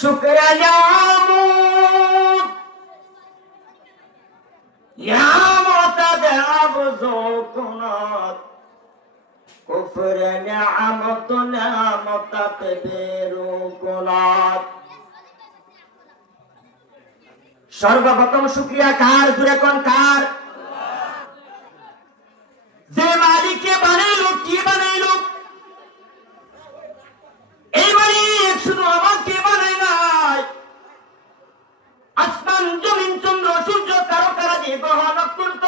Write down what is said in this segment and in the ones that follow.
শুকরিয়া নিয়ামত দেবো কোনত কুফরে নিয়ামত নিয়ামতাতে বেরু কোনত। সর্বপ্রথম শুকরিয়া কার? জুড়ে কোন কার? যে মালিককে বানাইল, কি বানাইল? এই মালিক শুধু আমাকে বানাই নাই, আসমান জমিন চন্দ্র সূর্য তারকারা দিয়ে গ্রহ নক্ষত্র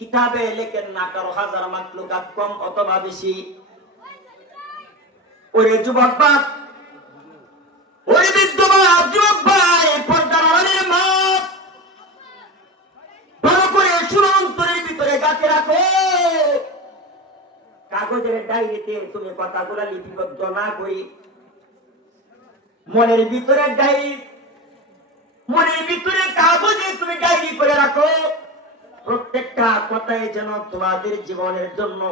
কিতাবে লেখেন না কারো হাজার মাখলুকাত কম অথবা বেশি। ওরে যুবক বাপ, ওরে বৃদ্ধ বাপ, যুবক ভাই, পর্দার আড়ালের মা, ভালো করে শুনো, অন্তরের ভিতরে গাঁথে রাখো। কাগজের ডায়েরিতে তুমি কথাগুলা লিপিবদ্ধ না করি, মনের ভিতরে ডায়েরি, মনের ভিতরে কাগজে তুমি ডায়েরি করে রাখো। প্রত্যেকটা কথাই যেন তোমাদের জীবনের জন্য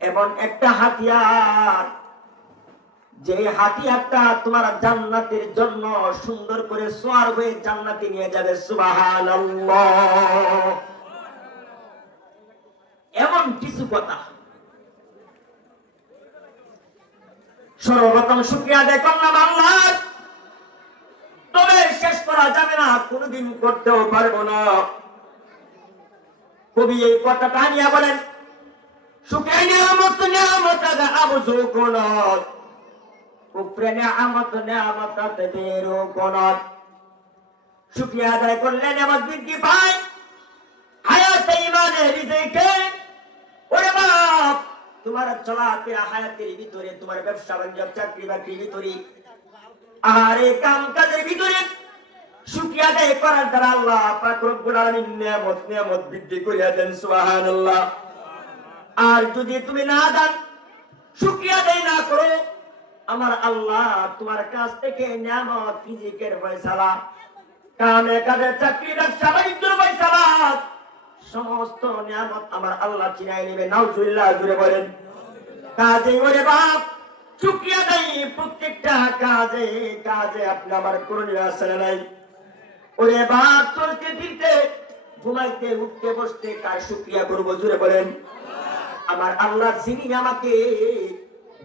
এমন একটা হাতিয়ার, যে হাতিয়ারটা তোমার জান্নাতের জন্য সুন্দর করে সোয়ার হয়ে জান্নাতে নিয়ে যাবে। সুবহানাল্লাহ। এমন কিছু কথা। সর্বপ্রথম শুকরিয়া আদায় করলাম আল্লাহর, তবে শেষ করা যাবে না, কোনদিন করতেও পারবো না। কবি এই কথাটা নিয়ে বলেন, শুকরিয়া নিয়ামত নিয়ামত আবজু কোনত কুফরে নিয়ামত নিয়ামতাতে বেরু কোনত। শুকরিয়া আদায় করলে নিয়ামত বৃদ্ধি পায়, হায়াতে ঈমানে রিজিকে। ওরে বাপ, তোমার চলাফেরা হায়াতের ভিতরে, তোমার ব্যবসা বাণিজ্য চাকরি বাকরির ভিতরে, আহারে কাম কাজের ভিতরে শুকরিয়া আদায় করার দ্বারা আল্লাহ পাক রব্বুল আলামিন নিয়ামত বৃদ্ধি করিয়া দেন। সুবহানাল্লাহ। আর যদি তুমি না দান, শুকরিয়া আদায় না করো, আমার আল্লাহ তোমার কাছ থেকে নিয়ামত রিজিকের ফয়সালা, কামে কাজের চাকরি ব্যবসা বাণিজ্যের ফয়সালা, সমস্ত নিয়ামত আমার আল্লাহ ছিনাই নেবে। নাউজুবিল্লাহ, জুড়ে বলেন। কাজে ওরে বাপ, শুকরিয়া আদায় প্রত্যেকটা কাজে কাজে আপনি আমার করণীয় আছে না নাই? ওরে বাপ, চলতে ফিরতে ঘুমাইতে উঠতে বসতে কার শুকরিয়া করবো? জুড়ে বলেন। আমার আল্লাহ যিনি আমাকে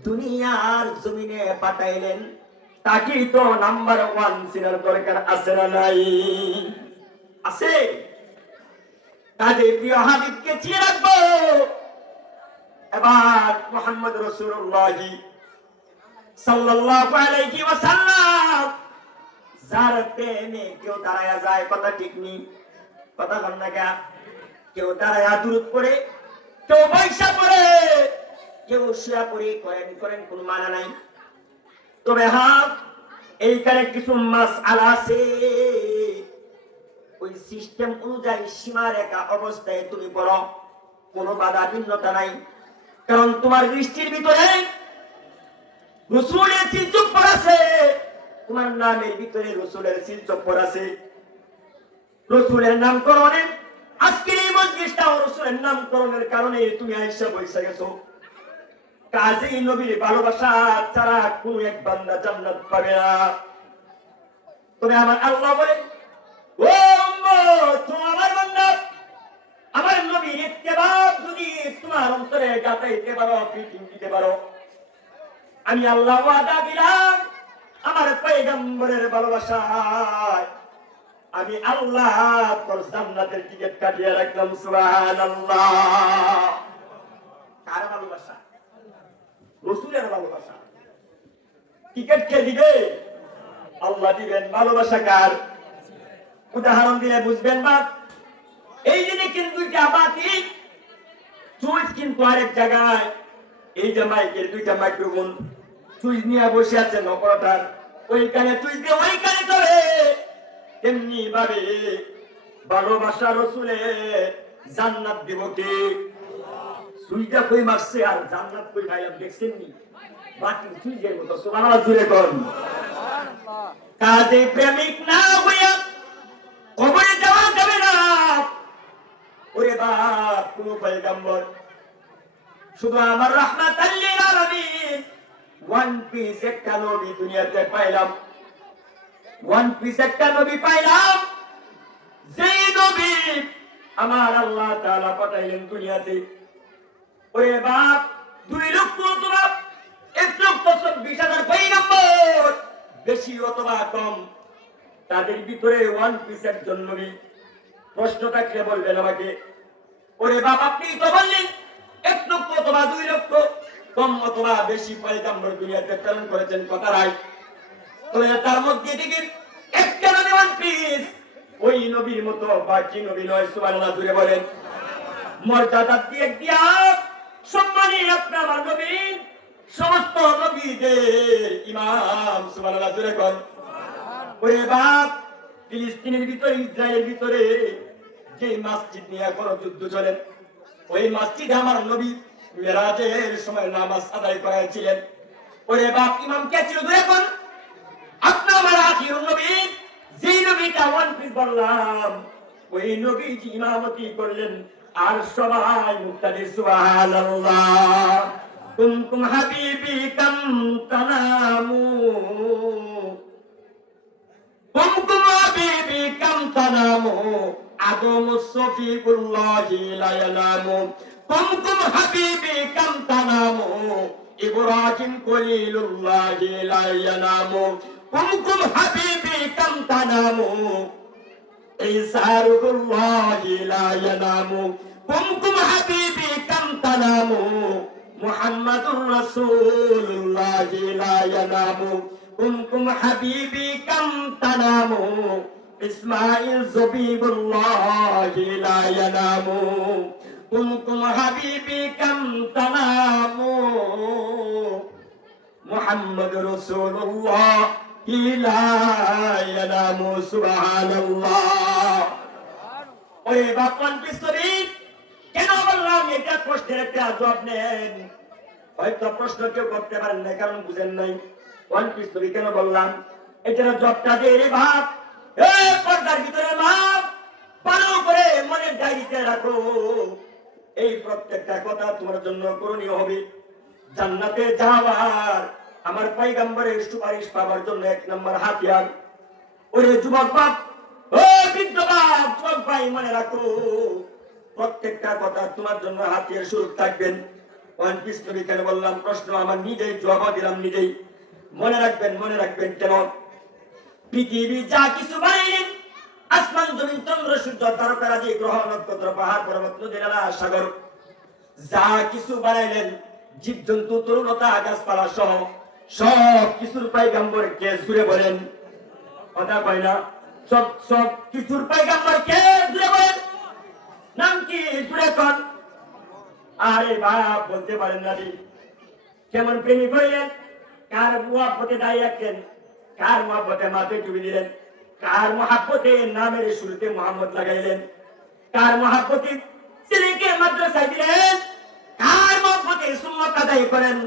দুনিয়ার জমিনে পাঠাইলেন, তাকেই তো নাম্বার 1 চিনার দরকার আছে না নাই? আছে। কাজে প্রিয় হাবিবকে চিনে রাখবো। এবার মুহাম্মদ রাসূলুল্লাহ সাল্লাল্লাহু আলাইহি ওয়াসাল্লাম যার প্রেমে কেউ দাঁড়ায়া যায়, কথা ঠিক নেই? কথা বল না কেন? কেউ দাঁড়ায়া দুরূদ পড়ে, কেউ বৈশা পড়ে, কেউ শুয়া পড়ে, করেন কোন মানা নাই। তবে হ্যাঁ, এইখানে কিছু মাসআলা আছে, ওই সিস্টেম অনুযায়ী সীমারেখা অবস্থায় তুমি পড়ো, কোনো বাধা ভিন্নতা নাই। কারণ তোমার দৃষ্টির ভিতরে রাসূলের চিহ্ন আছে, তোমার নামের ভিতরে রাসূলের চিহ্ন আছে। রাসূলের নামকরণে আজকের এই মজলিসটা রাসূলের নামকরণের কারণে তুমি আয়েশা বইসা গেছো। কাজেই নবীর ভালোবাসা ছাড়া কোন এক বান্দা জান্নাত পাবে না। তবে আমার আল্লাহ বলে, ও উম্মত, তুমি আমার বান্দা, আমার নবীর ইত্তেবা যদি তোমার অন্তরে গাঁথাইতে পারো, ফিটিং দিতে পারো, আমি আল্লাহ ওয়াদা দিলাম, আমার পয়গম্বরের ভালোবাসায় আমি আল্লাহ তোর জান্নাতের টিকিট কাটিয়ে রাখলাম। সুবহানাল্লাহ। কার ভালোবাসা? রাসূলের ভালোবাসা। টিকিট কে দিবে? আল্লাহ দিবেন। ভালোবাসা কার? উদাহরণ দিলে বুঝবেন না। এই যে দেখেন দুইটা বাতি, সুইচ কিন্তু আরেক জায়গায়। এই যে মাইকের দুইটা মাইক্রোফোন, সুইচ নিয়ে বসে আছেন অপারেটর, ওইখানে সুইচ দিয়ে ওইখানে চলে। তেমনি ভাবে ভালোবাসা রাসূলের জান্নাত দিব কে? সুইচটা কই মারছে আর জান্নাত কই খাইলাম, দেখছেন নি? বাকি সুইচের মতো। সুবহানাল্লাহ, জুড়ে কোন। কাজে প্রেমিক না হইয়া কবরে যাওয়া যাবে না। ওরে বাপ, কোন পয়গম্বর শুধু আমার রাহমাতাল লিল আলামিন ওয়ান পিস একটা নবী দুনিয়াতে পাইলাম, ওয়ান পিস একটা নবী পাইলাম, যে নবী আমার আল্লাহ তাআলা পাঠাইলেন দুনিয়াতে। ওরে বাপ, 2 লক্ষ অথবা 1,24,000 পয়গম্বর, বেশি অথবা কম, তাদের ভিতরে ওয়ান পিস একজন নবী। প্রশ্ন থাকলে বলবেন আমাকে, ওরে বাপ আপনি তো বললেন 1 লক্ষ অথবা 2 লক্ষ, কম অথবা বেশি পয়গম্বর দুনিয়াতে প্রেরণ করেছেন, কথা রাইট। তবে তার মধ্যে থেকে একটা নবী ওয়ান পিস, ওই নবীর মতো বাকি নবী নয়। সুবহানাল্লাহ, জুড়ে বলেন। মর্যাদা দিয়ে দিয়া সম্মানী আপনি আমার নবী, সমস্ত নবীদের ইমাম। সুবহানাল্লাহ, জুড়ে কোন। ওরে বাপ, ফিলিস্তিনের ভিতরে, ইসরায়েলের ভিতরে যে মসজিদ নিয়ে এখনো যুদ্ধ চলে, ওই মসজিদে আমার নবী মেরাজের সময় নামাজ আদায় করেছিলেন। ওরে বাপ, ইমাম কে ছিল? জুড়ে কোন। আপনি আমার আখিরুন নবী, যে নবীটা ওয়ান পিস বললাম, ওই নবীজি ইমামতি করলেন, আর সবাই মুক্তাদি। সুবহানাল্লাহ। কুনতুম হাবিবি কাম তানামু, কুনতুম হাবিবি কাম তানামু, আদমু সফিকুল্লাহি লা ইয়ালামু। কুনতুম হাবিবি কাম তানামু, ইব্রাহিম খলিলুল্লাহি লা ইয়ানামু। কুনতুম হাবিবি কাম তানামু, ঈসা রূহুল্লাহি লা ইয়ানামু। কুনতুম হাবিবি কাম তানামু, মুহাম্মাদুর রাসূলুল্লাহি লা ইয়ানামু। কুনতুম হাবিবি কাম তানামু, ইসমাঈল জবিবুল্লাহি লা ইয়ানামু। কুনতুম হাবিবি কাম তানামু, মুহাম্মাদুর রাসূলুল্লাহি লা ইয়ানামু। সুবহানাল্লাহ। ওই বাপন বিস্তরি কেন বললাম? এটা প্রশ্নের একটা জবাব নেন। হয়তো প্রশ্ন কেউ করতে পারেন না, কারণ বুঝেন নাই। ওয়ান পিস্তরি কেন বললাম, এটার জবাবটা দিয়ে রে বাপ, এই পর্দার ভিতরে বাপ ভালো করে মনের ডায়েরিতে রাখো। এই প্রত্যেকটা কথা তোমার জন্য করণীয় হবে। জান্নাতে যাওয়ার, আমার পয়গম্বরের সুপারিশ পাওয়ার জন্য 1 নম্বর হাতিয়ার। ওরে যুবক বাপ, ও বৃদ্ধ বাপ, যুবক ভাই, মনে রাখো প্রত্যেকটা কথা তোমার জন্য হাতিয়ার স্বরূপ থাকবেন। ওয়ান পিস নবী কেন বললাম, প্রশ্ন আমার নিজেই জবাব দিলাম নিজেই। মনে রাখবেন, মনে রাখবেন। কেন? পৃথিবী যা কিছু বানাইলেন, আসমান জমিন চন্দ্র সূর্য তারকারাজি গ্রহ নক্ষত্র পাহাড় পর্বত নদী নালা সাগর, যা কিছু বানাইলেন, জীবজন্তু তরুণতা গাছপালা সহ সব কিছুর পয়গম্বর কে? জুড়ে বলেন। কথা কয় না। সব কিছুর পয়গম্বর কে? জুড়ে বলেন। নাম কি? জুড়ে কোন। আরে বাপ, বলতে পারেন না রে। কেমন প্রেমিক হইলেন? কার মুহাব্বতে দাঁড়িয়ে রাখলেন, কার মুহাব্বতে মাথায় টুপি দিলেন, কার মুহাব্বতে নামের শুরুতে মোহাম্মদ লাগাইলেন, কার মুহাব্বতে ছেলেকে মাদ্রাসায় দিলেন, কার মুহাব্বতে সুন্নাত আদায় করেন,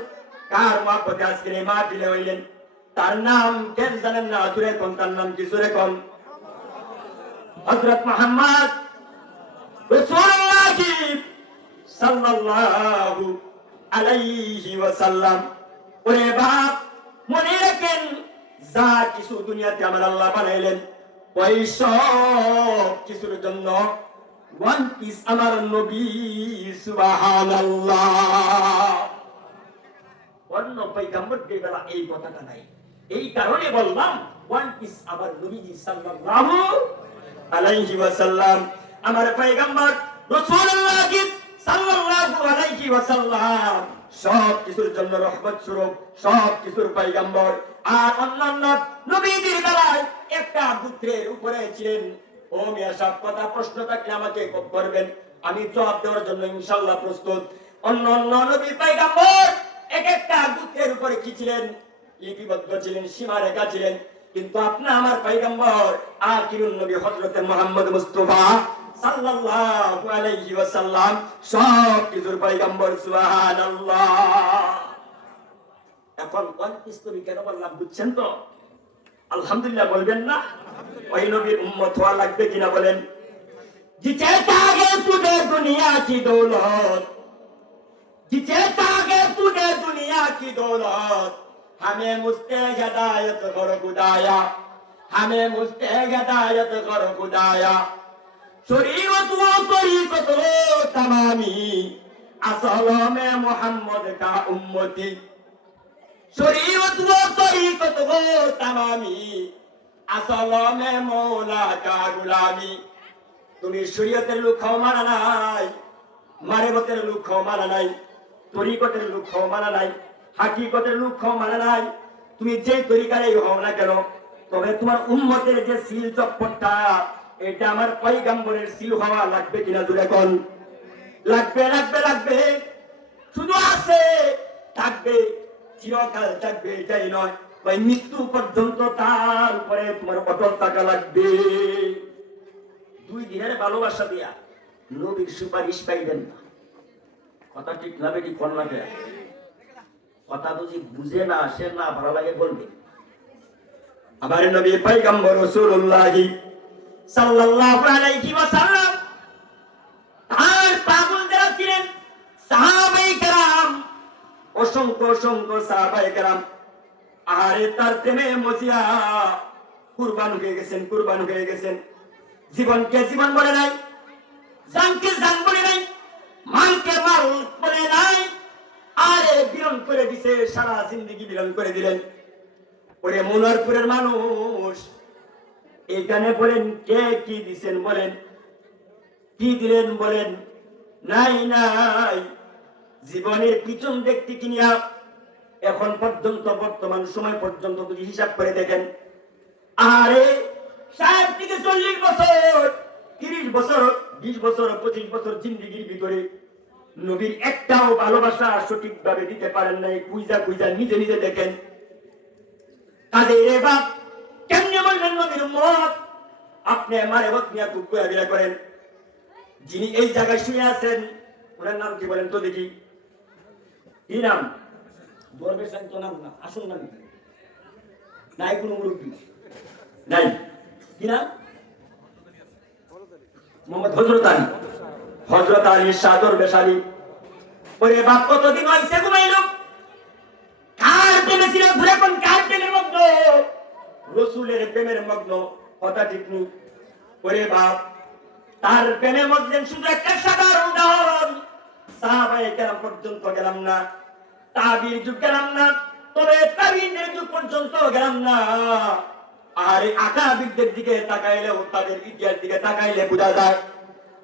কার মুহাব্বতে আজকে এই মাহফিলে হইলেন, তার নাম কেন জানেন না? জুড়ে কোন। তার নাম কি? জুড়ে কোন। হযরত মুহাম্মদ রাসূলুল্লাহ সাল্লাল্লাহু আলাইহি ওয়াসাল্লাম। ওরে বাপ, মনে রাখেন, যা কিছু দুনিয়াতে আমার আল্লাহ বানাইলেন, ওই সব কিছুর জন্য ওয়ান পিস আমার নবী। সুবহানাল্লাহ। অন্য পয়গম্বরদের বেলা এই কথাটা নাই। এই কারণে বললাম ওয়ান পিস আমার নবীজি সাল্লাল্লাহু আলাইহি ওয়াসাল্লাম। আমার পয়গম্বর রাসূলুল্লাহ সাল্লাল্লাহু আলাইহি ওয়াসাল্লাম সব কিছুর জন্য রহমত স্বরূপ, সব কিছুর পয়গম্বর। আর অন্যান্য নবীদের বেলায় একটা পুত্রের উপরে ছিলেন। ও মিয়া সাহেব, কথা প্রশ্ন থাকলে আমাকে করবেন, আমি জবাব দেওয়ার জন্য ইনশাআল্লাহ প্রস্তুত। অন্যান্য নবী পয়গম্বর এক একটা পুত্রের উপরে কি ছিলেন? লিপিবদ্ধ ছিলেন, সীমারেখা ছিলেন। কিন্তু আপনি আমার পয়গম্বর আখিরুন নবী হযরত মুহাম্মদ মুস্তাফা সাল্লাল্লাহু আলাইহি ওয়াসাল্লাম সব কিছুর পয়গম্বর। সুবহানাল্লাহ। এখন কোন কিস্তরি কেন বললাম বুঝছেন তো? আলহামদুলিল্লাহ বলবেন না? ওই নবীর উম্মত হওয়া লাগবে কিনা বলেন? जिसे चाहे तुझे दुनिया की दौलत, जिसे चाहे तुझे दुनिया की दौलत, हमें मुझसे हिदायत करो खुदाया, हमें मुझसे हिदायत करो खुदाया। शरीयत वो तरीक़त हो तमामी, असल में मोहम्मद का उम्मती। शरीयत वो तरीक़त हो तमामी, असल में मौला का गुलामी। তুমি শরীয়তের লোক খাও মানা নাই, মারেবতের লোক খাও মানা নাই, তরিকতের লোক খাও মানা নাই, হাকিকতের লোক খাও মানা নাই। তুমি যে তরিকারই হও না কেন, তবে তোমার উম্মতের যে সিল চপ্পটটা, এটা আমার পয়গম্বরের সিল হওয়া লাগবে কিনা জুড়ে কোন? লাগবে লাগবে লাগবে। শুধু আছে থাকবে, চিরকাল থাকবে এটাই নয়, ওই মৃত্যু পর্যন্ত তার উপরে তোমার অটল থাকা লাগবে। 2 দিনের ভালোবাসা দিয়া নবীর সুপারিশ পাইবেন না। কথা ঠিক না বেটি কোন লাগে? কথা বুঝি বুঝে না, সে না ভালো লাগে বলবে। আমার নবী পয়গম্বর রাসূলুল্লাহ সাল্লাল্লাহু আলাইহি ওয়াসাল্লাম তার পাগল যারা ছিলেন সাহাবায়ে কেরাম, অসংখ্য অসংখ্য সাহাবায়ে কেরাম, আরে তার প্রেমে মজিয়া কুরবান হয়ে গেছেন, কুরবান হয়ে গেছেন। জীবনকে জীবন বলে নাই, জানকে জান বলে নাই, মালকে মাল বলে নাই, আরে বিরন করে দিছে, সারা জিন্দগি বিরন করে দিলেন। ওরে মনোহরপুরের মানুষ, এইখানে বলেন কে কি দিছেন বলেন, কি দিলেন বলেন? নাই নাই। জীবনের পিছন দেখতে কিনিয়া এখন পর্যন্ত, বর্তমান সময় পর্যন্ত যদি হিসাব করে দেখেন, আরে 60 থেকে 40 বছর, 30 বছর, 20 বছর, 25 বছর জিন্দেগির ভিতরে নবীর একটাও ভালোবাসা সঠিকভাবে দিতে পারেন নাই। কুইজা কুইজা নিজে নিজে দেখেন। কাজে রে বাপ কেমনে বলবেন নবীর উম্মত? আপনি আমারে হক নিয়া খুব গোয়াবিরা করেন। যিনি এই জায়গায় শুয়ে আছেন, ওনার নাম কি বলেন তো দেখি? কি নাম? দরবেশ তো নাম না, আসল নাম নাই, কোনো মুরব্বী নাই। কি নাম? মোহাম্মদ হযরত আলী। হযরত আলী সাদর বেশালী। ওরে বাপ কতদিন হইছে ঘুমাইলো? কার প্রেমে ছিল ঘুরে, কোন কার প্রেমের মগ্ন? রাসূলের প্রেমের মগ্ন। কথা ঠিক নেই। ওরে বাপ তার প্রেমে মগ্ন শুধু একটা সাধারণ উদাহরণ। সাহাবায়ে কেরাম পর্যন্ত গেলাম না, তাবিঈর যুগ গেলাম না, তবে তাবিঈনের যুগ পর্যন্ত গেলাম না। আর আকাবিরদের দিকে তাকাইলে, তাদের ইতিহাস দিকে তাকাইলে বোঝা যায়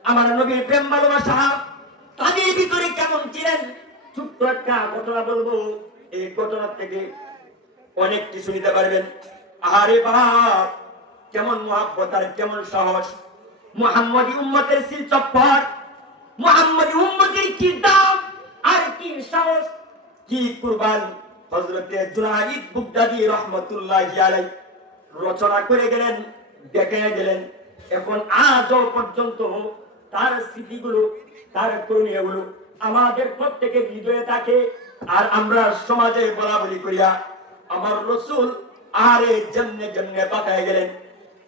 আমার নবীর প্রেম ভালোবাসা তাদের ভিতরে কেমন ছিলেন। ছোট্ট একটা ঘটনা বলবো, এই ঘটনা থেকে অনেক কিছু নিতে পারবেন। আরে বাপ কেমন মহব্বত আর কেমন সাহস! মুহাম্মদী উম্মতের সিল চপ্পট, মুহাম্মদী উম্মতের কি দাম আর কি সাহস, কি কুরবান! হযরতে জুনাইদ বুগদাদী রাহমাতুল্লাহি আলাইহি রচনা করে গেলেন, দেখে গেলেন। এখন আজও পর্যন্ত তার স্মৃতিগুলো, তার করণীয়গুলো আমাদের প্রত্যেকের হৃদয়ে থাকে। আর আমরা সমাজে বলা বলি করিয়া আমার রাসূল আরে জন্নে জন্নে বাতায় গেলেন।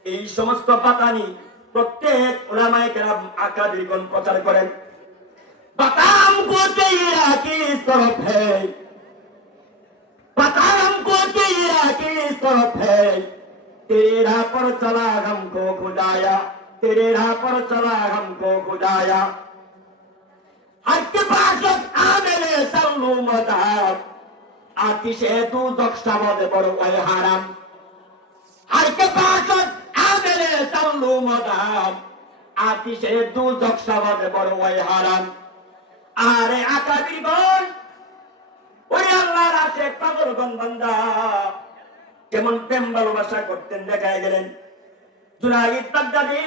এই সমস্ত বাতানি প্রত্যেক উলামায়ে কেরাম আকাবিরগণ প্রচার করেন। বাতা हमको तेरा किस तरफ है, बता हमको तेरा किस तरफ है, तेरे राह पर चला हमको खुदाया, तेरे राह पर चला हमको खुदाया। हक के पास आमेले सल्लू मदाब, आतिशे तू दक्षावद बड़ो ए हाराम। हक के पास आमेले सल्लू मदाब, आतिशे तू दक्षावद बड़ो ए हाराम। আরে আকাবিরগণ, ওই আল্লাহর আশিক পাগলগণ বান্দা কেমন প্রেম ভালোবাসা করতেন দেখায় গেলেন। জুনাইদ বাগদাদী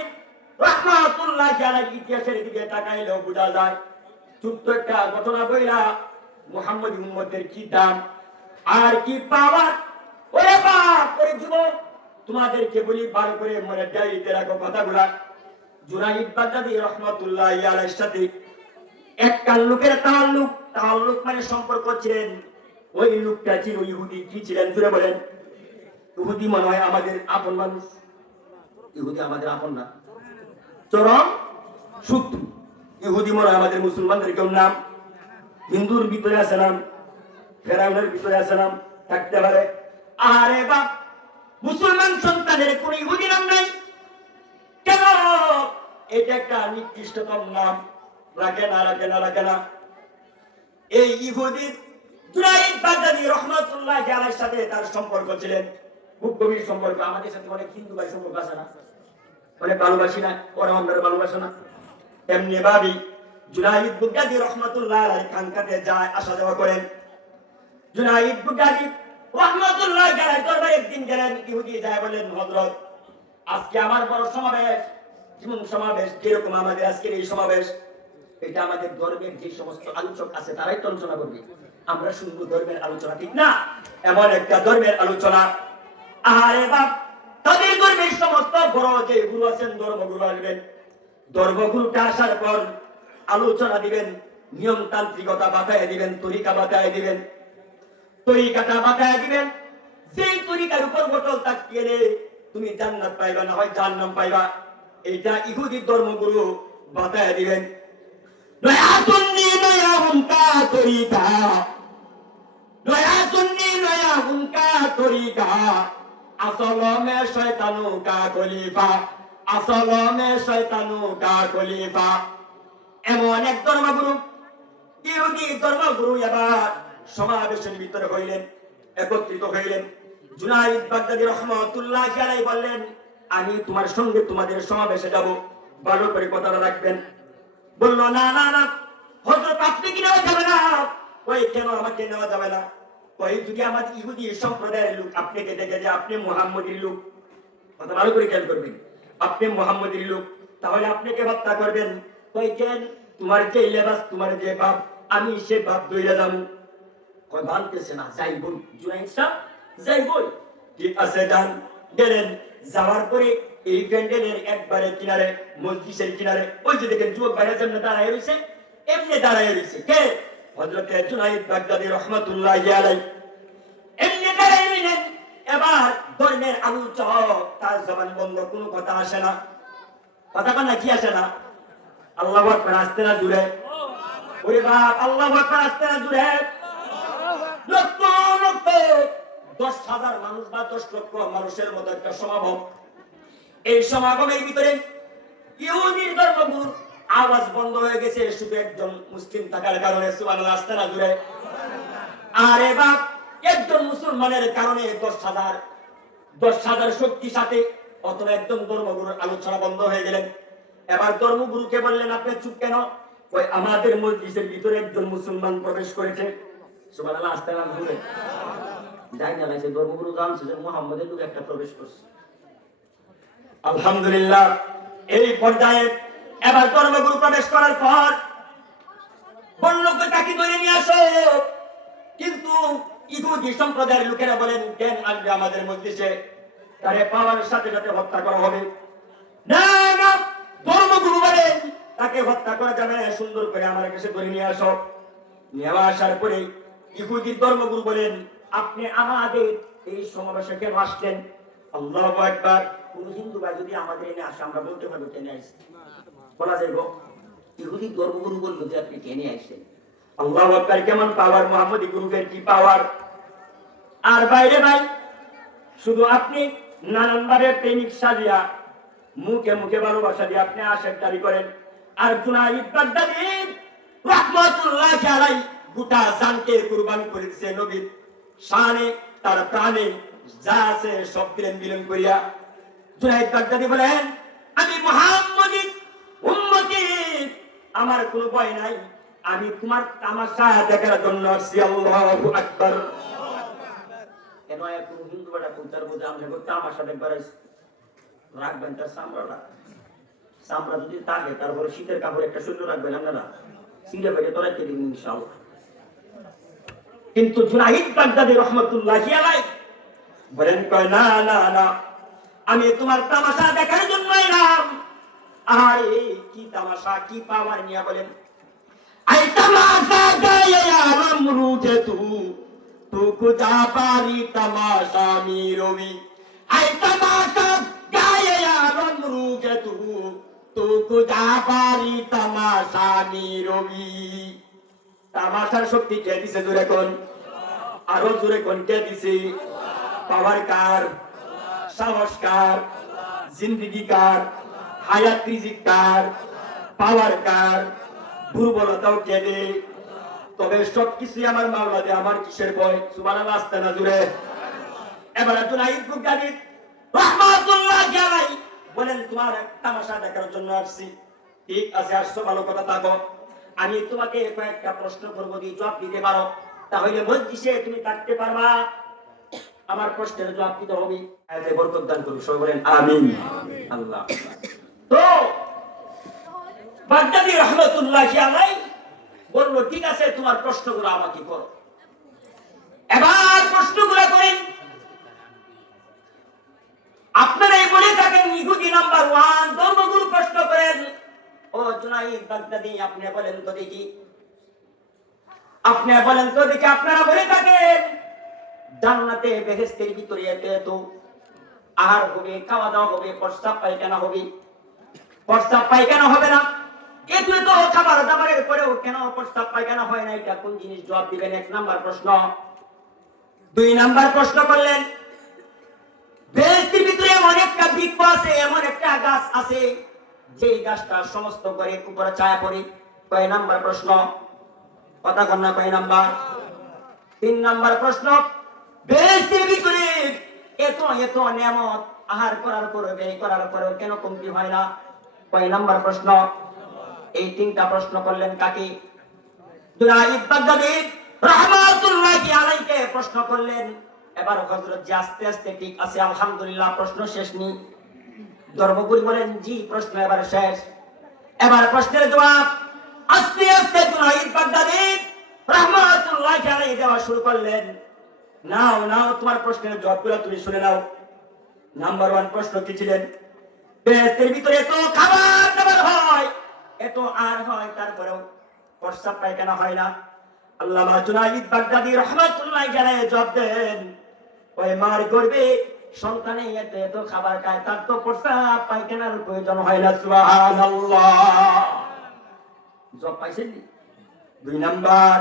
রাহমাতুল্লাহি আলাইহি ইতিহাসের দিকে তাকাইলেও বোঝা যায়। ছোট্ট একটা ঘটনা বইলা মুহাম্মদী উম্মতের কি দাম আর কি পাওয়ার! ওরে বাপ, ওরে যুবক, তোমাদেরকে বলি ভালো করে মনে ডায়েরিতে রাখো কথাগুলা। জুনাইদ বাগদাদী রাহমাতুল্লাহি আলাইহির সাথে একটা লোকের তাআল্লুক, তাআল্লুক মানে সম্পর্ক ছিলেন। ওই লোকটা ছিল ইহুদি। কি ছিলেন জুড়ে বলেন? ইহুদি মনে হয় আমাদের আপন মানুষ। ইহুদি আমাদের আপন না, চরম শত্রু। ইহুদি মনে হয় আমাদের মুসলমানদের কেউ নাম। হিন্দুর ভিতরে আছে নাম, ফেরাউনের ভিতরে আছে নাম, থাকতে পারে। আরে বাপ, মুসলমান সন্তানের কোন ইহুদি নাম নাই কেন? এটা একটা নিকৃষ্টতম নাম। রাখে না। এই ইহুদির জুনাইদ বাগদাদী রহমাতুল্লাহ আলাইহির সাথে তার সম্পর্ক ছিলেন খুব গভীর সম্পর্ক। আমাদের সাথে অনেক হিন্দু ভাই সম্পর্ক আছে না, অনেক ভালোবাসি না, ওরা আমাদের ভালোবাসে না। এমনি ভাবি জুনাইদ বাগদাদী রহমাতুল্লাহ আলাইহি খানকাতে যায়, আসা যাওয়া করেন। জুনাইদ বাগদাদী রহমাতুল্লাহ আলাইহি দরবারে একদিন গেলেন, ইহুদি যায় বলেন, হযরত আজকে আমার বড় সমাবেশ, জীবন সমাবেশ, যেরকম আমাদের আজকের এই সমাবেশ, এটা আমাদের ধর্মের যে সমস্ত আলোচক আছে তারাই তো আলোচনা করবে, আমরা শুনবো ধর্মের আলোচনা, ঠিক না? এমন একটা ধর্মের আলোচনা। আরে বাপ, তাদের ধর্মের সমস্ত বড় যে গুরু আছেন, ধর্মগুরু আসবেন, ধর্মগুরুটা আসার পর আলোচনা দিবেন, নিয়মতান্ত্রিকতা বাতায় দিবেন, তরিকা বাতায় দিবেন, তরিকাটা বাতায় দিবেন। যেই তরিকার উপর বটল তাকিয়ে তুমি জান্নাত পাইবা, না হয় জাহান্নাম পাইবা, এটা ইহুদি ধর্মগুরু বাতায় দিবেন। নয়া সুন্নি নয়া উনকা তরিকা, নয়া সুন্নি নয়া উনকা তরিকা, আসল মে শয়তানু কা খলিফা, আসল মে শয়তানু কা খলিফা। এমন এক ধর্মগুরু, ইহুদি ধর্মগুরু এবার সমাবেশের ভিতরে হইলেন, একত্রিত হইলেন। জুনাইদ বাগদাদী রহমাতুল্লাহ আলাইহি বললেন, আমি তোমার সঙ্গে তোমাদের সমাবেশে যাব, ভালো করে কথাটা রাখবেন। বলল, না হযরত আপনি কি নেওয়া যাবে না? ওই কেন আমাকে নেওয়া যাবে না? ওই যদি আমাদের ইহুদি সম্প্রদায়ের লোক আপনাকে দেখে যে আপনি মুহাম্মদীর লোক, কথা ভালো করে খেয়াল করবেন, আপনি মুহাম্মদীর লোক, তাহলে আপনাকে হত্যা করবেন। ওই কেন? তোমার যে লেবাস, তোমার যে বাপ, আমি সে বাপ দইরা যাবো। কই বানতেছে না, যাই বল জুনাইদ সাহেব, যাই বল। ঠিক আছে, যান। গেলেন, যাওয়ার পরে এই প্যান্ডেলের একবারে কিনারে, মসজিদের কিনারে, ওই যে দেখেন যুবক ভাইরা যেমনি দাঁড়ায় রয়েছে, এমনি দাঁড়ায় রয়েছে কে? হযরত জুনাইদ বাগদাদী রহমাতুল্লাহ আলাইহি এমনি দাঁড়ায় রইলেন। এবার ধর্মের আলোচক, তার জবান বন্ধ, কোনো কথা আসে না। কথা কানা কি আসে না? আল্লাহু আকবার, আসতে না জুড়ে, ওরে বাপ, আল্লাহু আকবার, আসতে না জুড়ে। লক্ষ লক্ষ, 10,000 মানুষ বা 10 লক্ষ মানুষের মতো একটা সমাগম। এই সমাগমের ভিতরে ইহুদির ধর্মগুরুর আওয়াজ বন্ধ হয়ে গেছে, শুধু একজন মুসলিম থাকার কারণে। সুবহানাল্লাহ, আসতে না জুড়ে। আরে বাপ, একজন মুসলমানের কারণে 10,000 শক্তির সাথে অথবা একজন ধর্মগুরুর আলোচনা বন্ধ হয়ে গেলেন। এবার ধর্মগুরুকে বললেন, আপনি চুপ কেন? ওই আমাদের মসজিদের ভিতরে একজন মুসলমান প্রবেশ করেছে। সুবহানাল্লাহ, আসতে না জুড়ে। যাই না সে ধর্মগুরু জানছে যে মুহাম্মদের লোক একটা প্রবেশ করছে। আলহামদুলিল্লাহ, এই পর্যায়ে এবার ধর্মগুরু প্রবেশ করার পর বলল, তাকে ধরে নিয়ে আসো। কিন্তু ইহুদি সম্প্রদায়ের লোকেরা বলেন, কেন আসবে আমাদের মসজিদে? তারে পাওয়ার সাথে সাথে হত্যা করা হবে। না, ধর্মগুরু বলেন তাকে হত্যা করা যাবে না, সুন্দর করে আমার কাছে ধরে নিয়ে আসো। নিয়ে আসার পরে ইহুদি ধর্মগুরু বলেন, আপনি আমাদের এই সমাবেশে কেন আসলেন? আল্লাহু আকবার। কোন হিন্দু ভাই যদি আমাদের এনে আসে, আমরা বলতে পারবো কেন আসছে, বলা যাইব। ইহুদি ধর্মগুরু বললো যে আপনি কেন আসছেন। আল্লাহু আকবার, কেমন পাওয়ার মুহাম্মদী গ্রুপের, কি পাওয়ার! আর বাইরে ভাই, শুধু আপনি নানান ভাবে প্রেমিক সাজিয়া, মুখে মুখে ভালোবাসা দিয়ে আপনি আশেক দাবি করেন। আর জুনাইদ বাগদাদী রাহমাতুল্লাহ আলাইহি গোটা জানকে কুরবান করেছে নবীর শানে, তার প্রাণে যা আছে সব দিলেন বিলীন করিয়া। জুনাইদ বাগদাদী বলেন, আমি মুহাম্মদী উম্মতি, আমার কোনো ভয় নাই, আমি তোমার তামাশা দেখার জন্য আসছি। আল্লাহু আকবার। কেন এখন হিন্দু বেটা কুলতার বোঝে আমরা তামাশা দেখবার আসছি? রাখবেন তার চামড়াটা, চামড়া যদি থাকে তারপরে শীতের কাপড় একটা শরীর রাখবেন আপনারা, সিঁড়ে পেটে তোলাইতে দিন ইনশাআল্লাহ। কিন্তু জুনাইদ বাগদাদী রাহমাতুল্লাহি আলাইহি বলেন, কয় না, আমি তোমার তামাশা দেখার জন্য এলাম। আরে কি তামাশা, কি পাওয়ার নিয়ে বলেন? আই তামাশা গায়ে আমরুজে তু কুজা পারি তামাশা মিরবি। আই তামাশা গায়ে আমরুজে তু কুজা পারি তামাশা মিরবি। তামাশার শক্তি কে দিছে জোরে কোন? আরো জোরে কোনটা দিছি? পাওয়ার কার? সাহস কার? জিন্দেগি কার? হায়াত রিজিক কার? পাওয়ার কার? দুর্বলতাও কেঁদে। তবে সবকিছুই আমার মাওলা দে, আমার কিসের ভয়? সুবহানাল্লাহ, আস্তে না জোরে। এবার জুনাইদ বুগদাদি রাহমাতুল্লাহি আলাইহি বলেন, তোমার তামাশা দেখার জন্য আসছি। ঠিক আছে, আসছো, ভালো কথা। থাকো, আমি তোমাকে কয়েকটা প্রশ্ন করবো, দিয়ে জবাব দিতে পারো, তাহলে মজলিসে তুমি থাকতে পারবা। আমার প্রশ্নের জবাব দিতে হবে। আয়াতে বরকত দান করুন, সবাই বলেন আমিন। আল্লাহ। তো বাগদাদি রাহমাতুল্লাহি আলাইহি বলল, ঠিক আছে, তোমার প্রশ্নগুলো আমাকে করো। এবার প্রশ্নগুলো করেন। আপনারা এই বলে থাকেন ইহুদি নাম্বার 1 ধর্মগুরু প্রশ্ন করেন। ও জুনাইদ বাগদাদি, আপনি বলেন তো দেখি, আপনারা বলে থাকেন জান্নাতে বেহেশতের ভিতরে এত আহার হবে, খাওয়া দাওয়া হবে, প্রস্রাব পায়খানা হবে। প্রস্রাব পায়খানা হবে না, এত খাবার দাবারের পরেও কেন প্রস্রাব পায়খানা হয় না? এটা কোন জিনিস? জবাব দিবেন। 1 নাম্বার প্রশ্ন। 2 নাম্বার প্রশ্ন করলেন, বেহেশতের ভিতরে এমন একটা বৃক্ষ আছে, এমন একটা গাছ আছে, যে গাছটা সমস্ত ঘরের উপরে ছায়া পড়ে। কয় নাম্বার প্রশ্ন? কথা কন না, কয় নাম্বার? 3 নাম্বার প্রশ্ন, বেহেশতের ভিতরে এত নিয়ামত আহার করার পরে, ব্যয় করার পরেও কেন কমতি হয় না? কয় নাম্বার প্রশ্ন? এই 3টা প্রশ্ন করলেন কাকে? জুনাইদ বাগদাদি রাহমাতুল্লাহি আলাইহি প্রশ্ন করলেন। এবার হযরত জি আস্তে আস্তে, ঠিক আছে আলহামদুলিল্লাহ, প্রশ্ন শেষ নি? ধর্মগুরু বলেন, জি, প্রশ্ন এবার শেষ। এবার প্রশ্নের জবাব আস্তে আস্তে জুনাইদ বাগদাদি রাহমাতুল্লাহি আলাইহি দেওয়া শুরু করলেন। নাও, তোমার প্রশ্নের জবাবগুলো তুমি শুনে নাও। নাম্বার 1 প্রশ্ন কি ছিলেন? বেহেশতের ভিতরে এত খাবার দাবার হয়, এত আর হয়, তারপরেও প্রস্রাব পায়খানা হয় না। আল্লামা জুনাইদ বাগদাদি রাহমাতুল্লাহি আলাইহি জবাব দেন, ওই মার গর্ভে সন্তানে এত খাবার খায়, তার তো প্রস্রাব পায়খানার প্রয়োজন হয় না। সুবহানাল্লাহ। জবাব পাইছেন? 2 নাম্বার,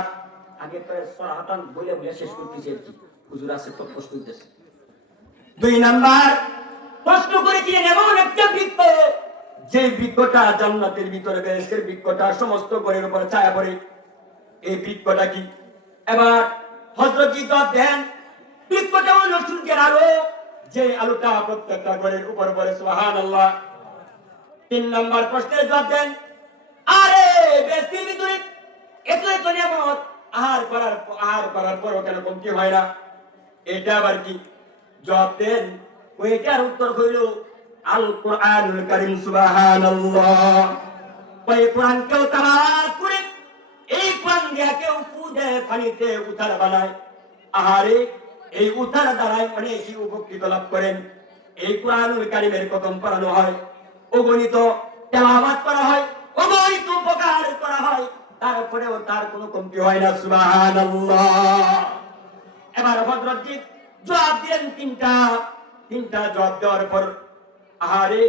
আগে তো সরাহাতান বলে শেষ করতেছি, হুজুর আছে তো প্রশ্ন দিতেছে। 2 নাম্বার প্রশ্ন করেছিলেন এমন একটা বৃক্ষ, যে বৃক্ষটা জান্নাতের ভিতরে, বেহেশতের বৃক্ষটা সমস্ত ঘরের উপর ছায়া পড়ে। এই বৃক্ষটা কি? এবার হযরত জি জবাব দেন, বৃক্ষটা হলো সূর্যের আলো, যে আলোটা প্রত্যেকটা ঘরের উপর পড়ে। সুবহানাল্লাহ। 3 নাম্বার প্রশ্নের জবাব দেন, আরে বেহেশতের ভিতরে এত নিয়ামত আহার করার পরও কেন কমতি হয় না? এটা আবার কি? জবাব দেন, ওইটার উত্তর হইল আল কোরআনুল কারীম। সুবহানাল্লাহ। ওই কোরআন কেউ তালাওয়াত করে, এই কোরআন দিয়ে কেউ ফু দেয়, পানিতে উতার বানায়, আহারে এই উতার দ্বারাই অনেকেই উপকৃত লাভ করেন। এই কোরআনুল কারীমের খতম পড়ানো হয়, অগণিত তেলাওয়াত করা হয়, অগণিত উপকার করা হয়, তারপরেও তার কোনো কমতি হয় না। সুবহানাল্লাহ। এবার হযরত জি জবাব দিলেন 3টা জবাব দেওয়ার পর, আহারে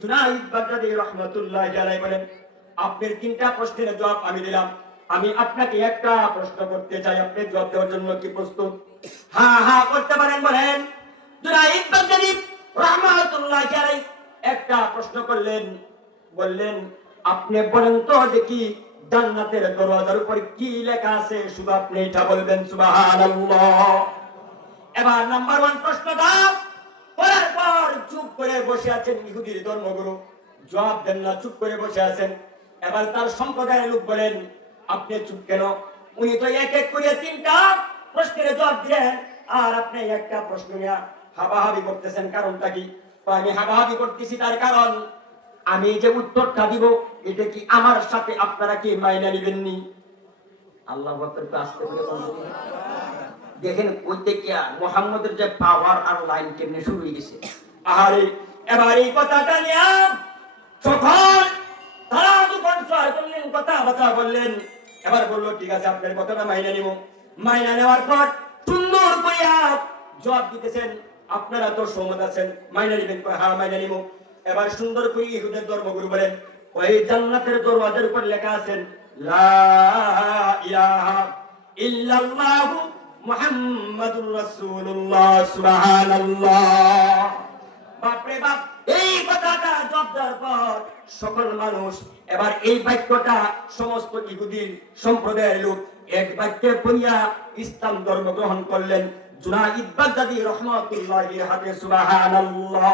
জুনাইদ বাগদাদি রাহমাতুল্লাহি আলাইহি বলেন, আপনার 3টা প্রশ্নের জবাব আমি দিলাম, আমি আপনাকে একটা প্রশ্ন করতে চাই, আপনি জবাব দেওয়ার জন্য কি প্রস্তুত? হ্যাঁ করতে পারেন, বলেন। জুনাইদ বাগদাদি রাহমাতুল্লাহি আলাইহি একটা প্রশ্ন করলেন, বললেন, আপনি বলেন তো দেখি জান্নাতের দরওয়াজার উপর কি লেখা আছে, শুধু আপনি এটা বলবেন। সুবহানাল্লাহ। এবার নাম্বার 1 প্রশ্নটা করার পর চুপ করে বসে আছেন ইহুদির ধর্মগুরু, জবাব দেন না, চুপ করে বসে আছেন। এবার তার সম্প্রদায়ের লোক বলেন, আপনি চুপ কেন? উনি তো এক এক করে 3টা প্রশ্নের জবাব দিলেন, আর আপনি একটা প্রশ্ন নিয়ে হাবাহাবি করতেছেন, কারণটা কি? আমি হাবাহাবি করতেছি তার কারণ, আমি যে উত্তরটা দিব, এটা কি আমার সাথে আপনারা কি মাইনা নিবেননি? আল্লাহু আকবার। আসতে বলে দেখেন কইতে কি মুহাম্মদের যে পাওয়ার আর লাইন কেমনে শুরু হয়ে গেছে। আরে এবার এই কথাটা নিয়ে যখন তারা যখন করলেন, কথা বললেন, এবার বললো, ঠিক আছে আপনার কথাটা মাইনা নিব। মাইনা নেওয়ার পর সুন্দর করে জবাব দিতেছেন, আপনারা তো সহমত আছেন, মাইনা নিবেন? হ্যাঁ মাইনা নিব। এবার সুন্দর করে ইহুদের ধর্মগুরু বলেন, ওই জান্নাতের দরওয়াজার উপর লেখা আছেন লা ইলাহা ইল্লাল্লাহু মুহাম্মাদুর রাসূলুল্লাহ। সুবহানাল্লাহ। বাপরে বাপ, এই কথাটা জব্দার পর সকল মানুষ এবার এই বাক্যটা সমস্ত ইহুদি সম্প্রদায়ের লোক এক বাক্যে পড়িয়া ইসলাম ধর্ম গ্রহণ করলেন। জুনাইদ বাগদাদী রহমাতুল্লাহি আলাইহি। সুবহানাল্লাহ।